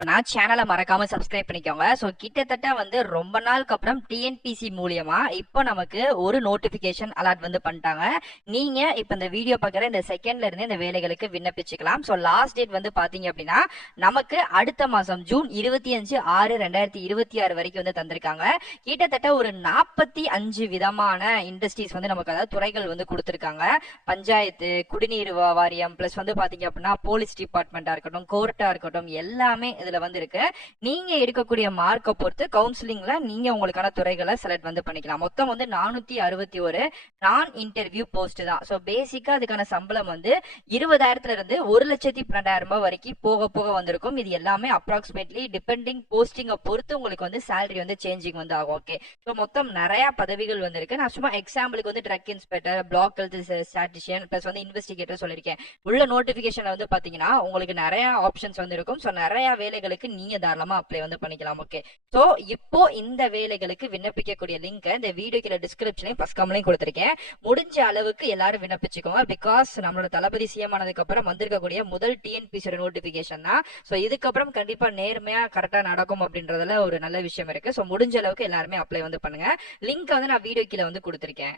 நான் சேனலை மறக்காம சப்ஸ்கிரைப் பண்ணிக்கோங்க. ஸோ கிட்டத்தட்ட வந்து ரொம்ப நாளுக்கு அப்புறம் டிஎன்பிசி மூலியமா இப்போ நமக்கு ஒரு நோட்டிபிகேஷன் அலர்ட் வந்து பண்ணிட்டாங்க. நீங்க இப்போ இந்த வீடியோ பார்க்குற இந்த செகண்ட்ல இருந்து இந்த வேலைகளுக்கு விண்ணப்பிச்சுக்கலாம். ஸோ லாஸ்ட் டேட் வந்து பாத்தீங்க அப்படின்னா நமக்கு அடுத்த மாசம் ஜூன் 25/6/2026 வரைக்கும் வந்து தந்திருக்காங்க. கிட்டத்தட்ட ஒரு 45 விதமான இண்டஸ்ட்ரீஸ் வந்து நமக்கு அதாவது துறைகள் வந்து கொடுத்துருக்காங்க. பஞ்சாயத்து, குடிநீர் வாரியம், பிளஸ் வந்து பாத்தீங்க அப்படின்னா போலீஸ் டிபார்ட்மெண்டா இருக்கட்டும், கோர்ட்டா இருக்கட்டும், எல்லாமே இதுல வந்து இருக்கு. நீங்க எடுக்கக்கூடிய மார்க்கை பொறுத்து கவுன்சிலிங்ல நீங்க உங்களுக்கான துறைகளை செலக்ட் வந்து பண்ணிக்கலாம். மொத்தம் வந்து 461 நான் இன்டர்வியூ போஸ்ட் தான். ஸோ பேசிக்கா அதுக்கான சம்பளம் வந்து 20,000 இருந்து 1,12,000 ரூபாய் வரைக்கும் போக போக வந்திருக்கும். இது எல்லாமே அப்ராக்சிமேட்லி டிபெண்டிங் போஸ்டிங்கை பொறுத்து உங்களுக்கு வந்து சேலரி வந்து சேஞ்சிங் வந்து ஆகும். ஓகே, ஸோ மொத்தம் நிறைய பதவிகள் வந்து இருக்கு. நான் சும்மா எக்ஸாம்பிளுக்கு வந்து drug inspector, block health statistician, plus வந்து இன்வெஸ்டிகேட்டர் சொல்லியிருக்கேன். உள்ள நோட்டிபிகேஷன்ல வந்து பாத்தீங்கன்னா உங்களுக்கு நிறைய ஆப்ஷன்ஸ் வந்து இருக்கும். ஸோ நிறைய வேலைகளுக்கு நீங்க தாராளமா அப்ளை வந்து பண்ணிக்கலாம். ஓகே, சோ இப்போ இந்த வேலைகளுக்கு விண்ணப்பிக்கக்கூடிய லிங்க் இந்த வீடியோ கீழே டிஸ்கிரிப்ஷன்லயும் ஃபர்ஸ்ட் கமெண்ட்லயும் கொடுத்திருக்கேன். முடிஞ்ச அளவுக்கு எல்லாரும் விண்ணப்பிச்சுக்கோங்க. பிகாஸ் நம்மளோட தளபதி சிஎம் ஆனதுக்கு அப்புறம் வந்திருக்கக்கூடிய முதல் டிஎன்பிசி நோட்டிபிகேஷன் தான். சோ இதுக்கப்புறம் கண்டிப்பா நேர்மையா கரெக்டா நடக்கும் அப்படின்றதுல ஒரு நல்ல விஷயம் இருக்கு. சோ முடிஞ்ச அளவுக்கு எல்லாருமே அப்ளை வந்து பண்ணுங்க. லிங்க் வந்து நான் வீடியோ கீழே வந்து கொடுத்திருக்கேன்.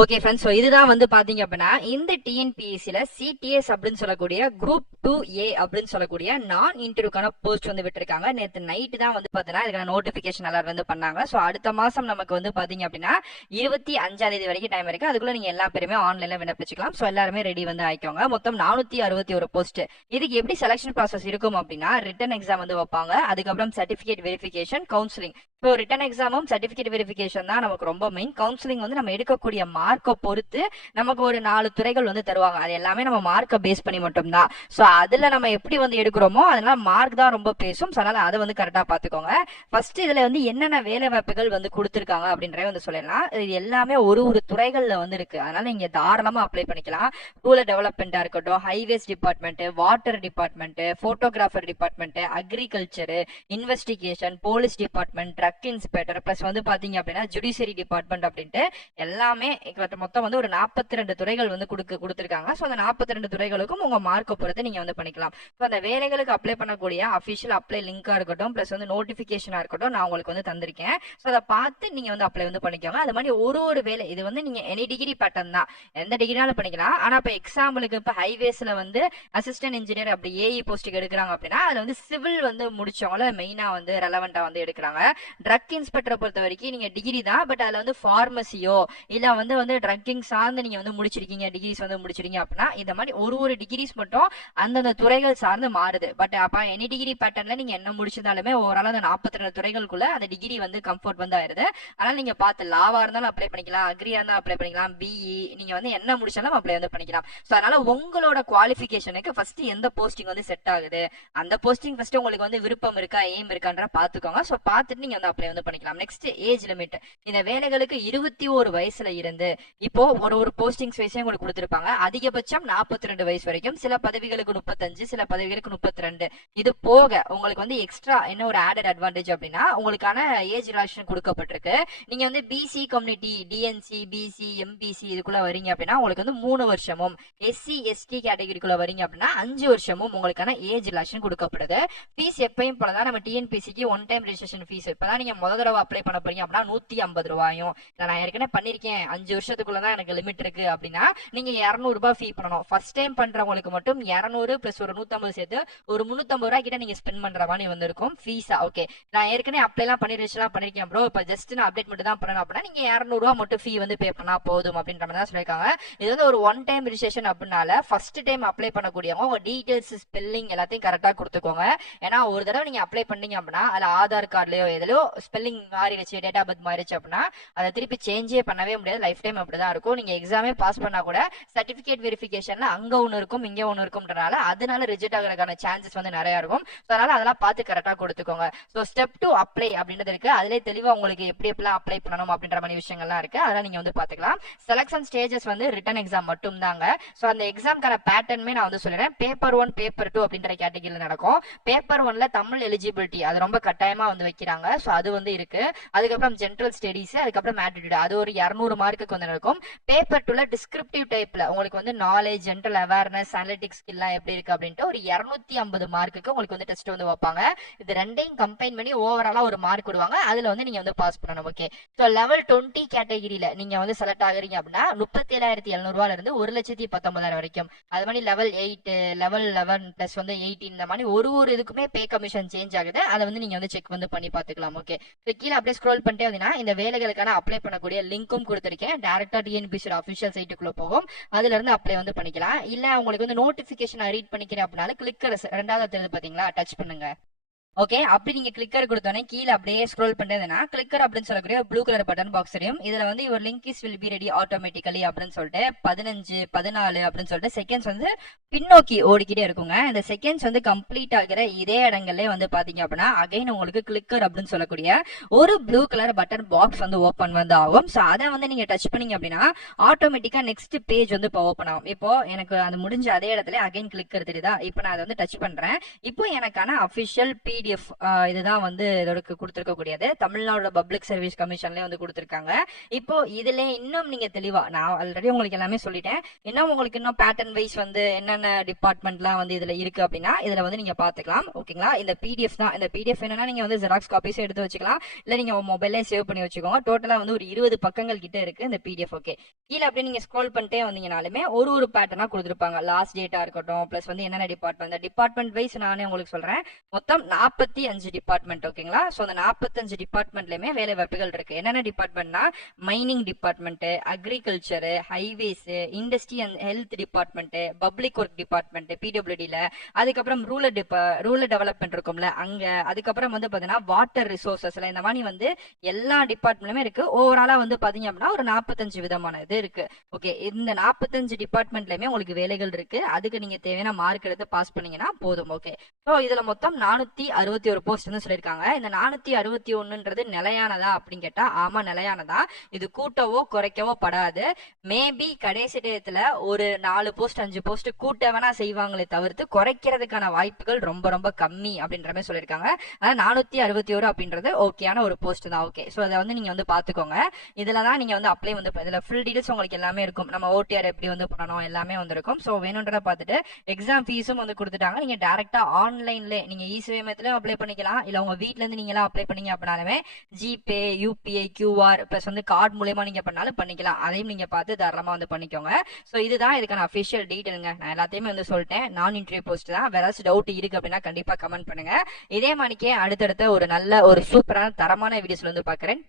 ஓகே ஃப்ரெண்ட்ஸ், ஸோ இதுதான் வந்து பாத்தீங்க அப்படின்னா இந்த டிஎன்பிஎஸ்சில சிடிஎஸ் அப்படின்னு சொல்லக்கூடிய குரூப் 2A அப்படின்னு சொல்லக்கூடிய நான் இன்டர்வியூக்கான போஸ்ட் வந்து விட்டுருக்காங்க. நேற்று நைட்டு தான் வந்து பாத்தீங்கன்னா இதுக்கான நோட்டிபிகேஷன் எல்லாரும் வந்து பண்ணாங்க. ஸோ அடுத்த மாசம் நமக்கு வந்து பாத்தீங்க அப்படின்னா 25ஆம் தேதி வரைக்கும் டைம் இருக்கு. அதுக்குள்ள நீங்க எல்லா பேருமே ஆன்லைன்ல விண்ணப்பிச்சுக்கலாம். ஸோ எல்லாருமே ரெடி வந்து ஆயிக்கோங்க. மொத்தம் 461 போஸ்ட். இதுக்கு எப்படி செலக்ஷன் ப்ராசஸ் இருக்கும் அப்படின்னா ரிட்டன் எக்ஸாம் வந்து வைப்பாங்க. அதுக்கப்புறம் certificate verification, counselling. So written எக்ஸாமும் சர்டிபிகேட் வெரிஃபிகேஷன் தான் நமக்கு ரொம்ப மெயின். கவுன்சிலிங் வந்து நம்ம எடுக்கக்கூடிய மார்க்கை பொறுத்து நமக்கு ஒரு 4 துறைகள் வந்து தருவாங்க. அது எல்லாமே நம்ம மார்க்கை பேஸ் பண்ணி மட்டும்தான். ஸோ அதுல நம்ம எப்படி வந்து எடுக்கிறோமோ அதனால மார்க் தான் ரொம்ப பேசும். ஸோ அதனால அதை வந்து கரெக்டா பாத்துக்கோங்க. ஃபர்ஸ்ட் இதுல வந்து என்னென்ன வேலை வாய்ப்புகள் வந்து கொடுத்துருக்காங்க அப்படின்றத வந்து சொல்லலாம். இது எல்லாமே ஒரு ஒரு துறைகள்ல வந்து இருக்கு. அதனால நீங்க தாராளமா அப்ளை பண்ணிக்கலாம். ரூரல் டெவலப்மெண்டா இருக்கட்டும், highways department, water department, photographer department, agriculture, investigation, police department, drug inspector, plus வந்து பாத்தீங்க அப்படின்னா ஜுடிஷியரி டிபார்ட்மெண்ட் அப்படின்ட்டு எல்லாமே மொத்தம் வந்து ஒரு 42 துறைகள் வந்து கொடுத்திருக்காங்க. ஸோ அந்த 42 துறைகளுக்கும் உங்க மார்க்கை பொறுத்து நீங்க வந்து பண்ணிக்கலாம். ஸோ அந்த வேலைகளுக்கு அப்ளை பண்ணக்கூடிய அபிஷியல் அப்ளை லிங்கா இருக்கட்டும், பிளஸ் வந்து நோட்டிபிகேஷனா இருக்கட்டும், நான் உங்களுக்கு வந்து தந்திருக்கேன். ஸோ அதை பார்த்து நீங்க வந்து அப்ளை வந்து பண்ணிக்கோங்க. அது மாதிரி ஒரு ஒரு வேலை இது வந்து நீங்க எனி டிகிரி பேட்டர்ன் தான், எந்த டிகிரினாலும் பண்ணிக்கலாம். ஆனா இப்ப எக்ஸாம்பிளுக்கு இப்ப ஹைவேஸ்ல வந்து அசிஸ்டன்ட் இன்ஜினியர் அப்படி ஏஇ போஸ்ட்டுக்கு எடுக்கிறாங்க அப்படின்னா அதுல வந்து சிவில் வந்து முடிச்சவங்கள மெயினா வந்து ரெலவெண்டா வந்து எடுக்கிறாங்க. ட்ரக் இன்ஸ்பெக்டரை பொறுத்த வரைக்கும் நீங்க டிகிரி தான், பட் அதுல வந்து பார்மசியோ இல்ல வந்து ட்ரக்கிங் சார்ந்து நீங்க வந்து முடிச்சிருக்கீங்க, டிகிரிஸ் வந்து முடிச்சிருக்கீங்க அப்படின்னா இந்த மாதிரி ஒரு ஒரு டிகிரிஸ் மட்டும் அந்தந்த துறைகள் சார்ந்து மாறுது. பட் அப்ப எனி டிகிரி பேட்டர்ன்ல நீங்க என்ன முடிச்சிருந்தாலுமே ஓவரால் அந்த 42 துறைகளுக்குள்ள அந்த டிகிரி வந்து கம்ஃபர்ட் வந்து ஆயிருது. அதனால நீங்க பார்த்து லாவா இருந்தாலும் அப்ளை பண்ணிக்கலாம், அக்ரியா இருந்தாலும் அப்ளை பண்ணிக்கலாம், பிஇ நீங்க வந்து என்ன முடிச்சாலும் அப்ளை வந்து பண்ணிக்கலாம். ஸோ அதனால உங்களோட குவாலிஃபிகேஷனுக்கு ஃபர்ஸ்ட் எந்த போஸ்டிங் வந்து செட் ஆகுது, அந்த போஸ்டிங் ஃபர்ஸ்ட் உங்களுக்கு வந்து விருப்பம் இருக்கா, எய்ம் இருக்கான்ற பாத்துக்கோங்க. ஸோ பார்த்துட்டு நீங்க வந்து அப்ளை வந்து பண்ணிக்கலாம். Next age limit. இந்த வேலைகளுக்கு 21 வயசுல இருந்து இப்போ ஒரு ஒரு போஸ்டிங்ஸ் வயசையும் உங்களுக்கு கொடுத்திருப்பாங்க. அதிகபட்சம் 42 வயசு வரைக்கும், சில பதவிகளுக்கு 35, சில பதவிகளுக்கு 32. இது போக உங்களுக்கு வந்து எக்ஸ்ட்ரா என்ன ஒரு ஆடட் அட்வான்டேஜ் அப்படின்னா உங்களுக்கான ஏஜ் ரிலாக்ஷன் கொடுக்கப்பட்டிருக்கு. நீங்க வந்து BC community, DNC, BC, MBC இதுக்குள்ள வரீங்க அப்படின்னா உங்களுக்கு வந்து 3 வருஷமும், எஸ்சி எஸ்டி கேட்டகரிக்குள்ள வரீங்க அப்படின்னா 5 வருஷமும் உங்களுக்கான ஏஜ் ரிலாக்ஷன் கொடுக்கப்படுது. ஃபீஸ் எப்பயும் போலதான் நம்ம டிஎன்பிசிக்கு ஒன் டைம் ரெஜிஸ்ட்ரேஷன் ஃபீஸ் இப்பதான் நீங்க முதல் தடவை அப்ளை பண்ண போறீங்க அப்படின்னா 150 ரூபாயும், நான் ஏற்கனவே பண்ணிருக்கேன் 5 வருஷத்துக்குள்ளதான் எனக்கு லிமிட் இருக்கு அப்படின்னா நீங்க 200 ரூபாய் ஃபீ பண்ணணும். ஃபர்ஸ்ட் டைம் பண்றவங்களுக்கு மட்டும் 200 பிளஸ் ஒரு 150 சேர்த்து ஒரு 350 ரூபாய் கிட்ட நீங்க ஸ்பெண்ட் பண்ற மாதிரி வந்திருக்கும் ஃபீஸா. ஓகே, நான் ஏற்கனவே அப்ளை எல்லாம் பண்ணி ரெஜிஸ்டர் பண்ணிருக்கேன் ப்ரோ, இப்ப ஜஸ்ட் நான் அப்டேட் மட்டும் தான் பண்ணணும் அப்படின்னா நீங்க 200 ரூபாய் மட்டும் ஃபீ வந்து பே பண்ணா போதும் அப்படின்ற மாதிரி தான் சொல்லியிருக்காங்க. இது வந்து ஒரு ஒன் டைம் ரெஜிஸ்ட்ரேஷன் அப்படின்னால ஃபர்ஸ்ட் டைம் அப்ளை பண்ணக்கூடியவங்க உங்க டீடைல்ஸ், ஸ்பெல்லிங் எல்லாத்தையும் கரெக்டா கொடுத்துக்கோங்க. ஏன்னா ஒரு தடவை நீங்க அப்ளை பண்ணீங்க அப்படின்னா அதுல ஆதார் கார்டுலயோ எதுலயோ ஸ்பெல்லிங் மாறிடுச்சு, டேட் ஆஃப் பர்த் மாறிடுச்சு அப்படின்னா அதை திருப்பி சேஞ்சே பண்ணவே முடியாது. லைஃப் டைம் அப்படிதான் இருக்கும். நீங்க எக்ஸாமே பாஸ் பண்ணா கூட சர்டிபிகேட் வெரிஃபிகேஷன்ல அங்க ஒன்னு இருக்கும், இங்க ஒன்னு இருக்கும்ன்றனால அதனால ரிஜெக்ட் ஆகிறதுக்கான சான்சஸ் வந்து நிறைய இருக்கும். அதனால அதெல்லாம் பார்த்து கரெக்டா கொடுத்துக்கோங்க. ஸோ ஸ்டெப் 2 அப்ளை அப்படின்றது இருக்கு. அதுலேயே தெளிவா உங்களுக்கு எப்படி எப்படிலாம் அப்ளை பண்ணணும் அப்படின்ற மாதிரி விஷயங்கள்லாம் இருக்கு. அதெல்லாம் நீங்க வந்து பாத்துக்கலாம். செலக்ஷன் ஸ்டேஜஸ் வந்து ரிட்டன் எக்ஸாம் மட்டும் தாங்க. ஸோ அந்த எக்ஸாம்க்கான பேட்டர்னுமே நான் வந்து சொல்லிடுறேன். பேப்பர் 1, பேப்பர் 2 அப்படின்ற கேட்டகரியில் நடக்கும். பேப்பர் 1ல தமிழ் எலிஜிபிலிட்டி அது ரொம்ப கட்டாயமா வந்து வைக்கிறாங்க. ஸோ அது வந்து இருக்கு. அதுக்கப்புறம் ஜென்ரல் ஸ்டடிஸ், அதுக்கப்புறம் ஆப்டிடியூட் அது ஒரு 200 மார்க்குக்கு வந்து இருக்கும். பேப்பர் 2ல டிஸ்கிரிப்டிவ் டைப்ல உங்களுக்கு வந்து நாலேஜ், ஜென்ரல் அவேர்னஸ், அனலிட்டிக்ஸ் ஸ்கில்லாம் எப்படி இருக்கு அப்படின்ட்டு ஒரு 250 மார்க்குக்கு உங்களுக்கு வந்து டெஸ்ட் வந்து வைப்பாங்க. இது ரெண்டையும் கம்பைன் பண்ணி ஓவராலா ஒரு மார்க் விடுவாங்க. அதுல வந்து நீங்க வந்து பாஸ் பண்ணணும். ஓகே, ஸோ லெவல் 20 கேட்டகிரியில நீங்க வந்து செலக்ட் ஆகுறீங்க அப்படின்னா 37,700 இருந்து 1,19,000 வரைக்கும். அது மாதிரி லெவல் 8, லெவல் 11 பிளஸ் வந்து 18 இந்த மாதிரி ஒரு இதுக்குமே பே கமிஷன் சேஞ்ச் ஆகுது. அதை வந்து நீங்க வந்து செக் வந்து பண்ணி பாத்துக்கலாம். ஓகே, கீழே அப்படியே ஸ்க்ரோல் பண்ணிட்டே வந்தீங்கன்னா இந்த வேலைகளுக்கான அப்ளை பண்ணக்கூடிய லிங்க்கும் கொடுத்திருக்கேன். டேரக்டா டிஎன்பிசி அபிஷியல் சைட்டுக்குள்ள போகும். அதுல இருந்து அப்ளை வந்து பண்ணிக்கலாம். இல்ல உங்களுக்கு வந்து நோட்டிபிகேஷன் ரீட் பண்ணிக்கிறேன் அப்படின்னாலும் கிளிக்கர் ரெண்டாவது தெரியுது பாத்தீங்களா, டச் பண்ணுங்க. ஓகே, அப்படி நீங்க கிளிக்கர் கொடுத்தோன்னே கீழே அப்படியே ஸ்க்ரோல் பண்ணதுன்னா கிளிக்கர் அப்படின்னு சொல்லக்கூடிய ப்ளூ கலர் பட்டன் பாக்ஸ் தெரியும். இதுல வந்து your link is will be ready automatically அப்படின்னு சொல்லிட்டு 15, 14 அப்படின்னு சொல்லிட்டு செகண்ட்ஸ் வந்து பின்னோக்கி ஓடிக்கிட்டே இருக்குங்க. இந்த செகண்ட்ஸ் வந்து கம்ப்ளீட் ஆகிற இதே இடங்கள்ல வந்து பாத்தீங்க அப்படின்னா அகைன் உங்களுக்கு கிளிக்கர் அப்படின்னு சொல்லக்கூடிய ஒரு ப்ளூ கலர் பட்டன் பாக்ஸ் வந்து ஓப்பன் வந்து ஆகும். ஸோ அதை வந்து நீங்க டச் பண்ணீங்க அப்படின்னா ஆட்டோமேட்டிக்கா நெக்ஸ்ட் பேஜ் வந்து இப்போ ஓப்பன் ஆகும். இப்போ எனக்கு அது முடிஞ்ச அதே இடத்துல அகைன் கிளிக்கர் தெரியுதா, இப்போ நான் அதை வந்து டச் பண்றேன். இப்போ எனக்கான அபிஷியல் பிடிஎஃப் இதுதான் வந்து இதோட கொடுத்திருக்கக்கூடியது. தமிழ்நாடு பப்ளிக் சர்வீஸ் கமிஷன்லயே வந்து கொடுத்திருக்காங்க. இப்போ இதுல இன்னும் நீங்க தெளிவா, நான் ஆல்ரெடி உங்களுக்கு எல்லாமே சொல்லிட்டேன், இன்னும் உங்களுக்கு இன்னும் பேட்டர்ன் வைஸ் வந்து என்னென்ன டிபார்ட்மெண்ட்லாம் வந்து இதுல இருக்கு அப்படின்னா இதுல வந்து நீங்க பாத்துக்கலாம். ஓகேங்களா, இந்த பிடிஎஃப் தான். இந்த பிடிஎஃப் என்னன்னா நீங்க வந்து ஜெராக்ஸ் காப்பீஸ் எடுத்து வச்சுக்கலாம், இல்ல நீங்க மொபைல்ல சேவ் பண்ணி வச்சுக்கோங்க. டோட்டலா வந்து ஒரு 20 பக்கங்கள் கிட்ட இருக்கு இந்த பிடிஎஃப். ஓகே, கீழே அப்படியே நீங்க ஸ்க்ரோல் பண்ணிட்டே வந்தீங்கனாலுமே ஒரு பேட்டர்னா கொடுத்துருப்பாங்க. லாஸ்ட் டேட்டா இருக்கட்டும், பிளஸ் வந்து என்னென்ன டிபார்ட்மெண்ட், டிபார்ட்மெண்ட் வைஸ் நானே உங்களுக்கு சொல்றேன். மொத்தம் 45 டிபார்ட்மெண்ட். ஓகேங்களா, சோ அந்த 45 டிபார்ட்மெண்ட்லயுமே வேலை வாய்ப்புகள் இருக்கு. என்னென்ன டிபார்ட்மெண்ட்னா mining department, agriculture, highways, industry and health department, public work department பிடபிள்யூடில, அதுக்கப்புறம் ரூரல் டெவலப்மெண்ட் இருக்கும்ல அங்க, அதுக்கப்புறம் வந்து பாத்தீங்கன்னா வாட்டர் ரிசோர்சஸ்ல, இந்த மாதிரி வந்து எல்லா டிபார்ட்மெண்ட்லயுமே இருக்கு. ஓவராலா வந்து பாத்தீங்க அப்படின்னா ஒரு 45 விதமான இது இருக்கு. ஓகே, இந்த 45 டிபார்ட்மெண்ட்லயுமே உங்களுக்கு வேலைகள் இருக்கு. அதுக்கு நீங்க தேவையான மார்க் எடுத்து பாஸ் பண்ணீங்கன்னா போதும். ஓகே, ஸோ இதுல மொத்தம் 461 போஸ்ட் வந்து சொல்லியிருக்காங்க. இந்த 461ன்றது நிலையானதா அப்படின்னு கேட்டா ஆமா நிலையானதா. இது கூட்டவோ குறைக்கவோ படாது. மேபி கடைசி டயத்துல ஒரு 4 போஸ்ட் 5 போஸ்ட் கூட்ட வேணா செய்வாங்களே தவிர்த்து குறைக்கிறதுக்கான வாய்ப்புகள் ரொம்ப ரொம்ப கம்மி அப்படின்ற மாதிரி சொல்லியிருக்காங்க. அதாவது 461 அப்படின்றது ஓகேயான ஒரு போஸ்ட் தான். ஓகே, ஸோ அதை வந்து நீங்க வந்து பாத்துக்கோங்க. இதுலதான் நீங்க வந்து அப்ளை வந்து இதுல ஃபுல் டீடைல்ஸ் உங்களுக்கு எல்லாமே இருக்கும். நம்ம ஓடிஆர் எப்படி வந்து பண்ணணும் எல்லாமே வந்து இருக்கும். ஸோ வேணும்ன்றத பார்த்துட்டு எக்ஸாம் ஃபீஸும் வந்து கொடுத்துட்டாங்க. நீங்க டேரக்டா ஆன்லைன்ல நீங்க இசேவமத்திலும் அப்ளை பண்ணிக்கலாம், இல்ல உங்க வீட்ல இருந்து நீங்க எல்லாம் அப்ளை பண்ணீங்க அப்படின்னாலுமே ஜிபே, யூபிஐ, கியூஆர் பிளஸ் வந்து கார்டு மூலமா நீங்க பண்ணாலும் பண்ணிக்கலாம். அதையும் நீங்க பார்த்து தாராளமா வந்து பண்ணிக்கோங்க. சோ இதுதான் இதுக்கான அபிஷியல் டீடைலுங்க. நான் எல்லாத்தையுமே வந்து சொல்லிட்டேன். நான் இன்டர்வியூ போஸ்ட் தான். வேற ஏதாச்சும் டவுட் இருக்கு அப்படின்னா கண்டிப்பா கமெண்ட் பண்ணுங்க. இதே மாதிரிக்கே அடுத்தடுத்த ஒரு நல்ல ஒரு சூப்பரான தரமான வீடியோஸ்ல வந்து பாக்குறேன்.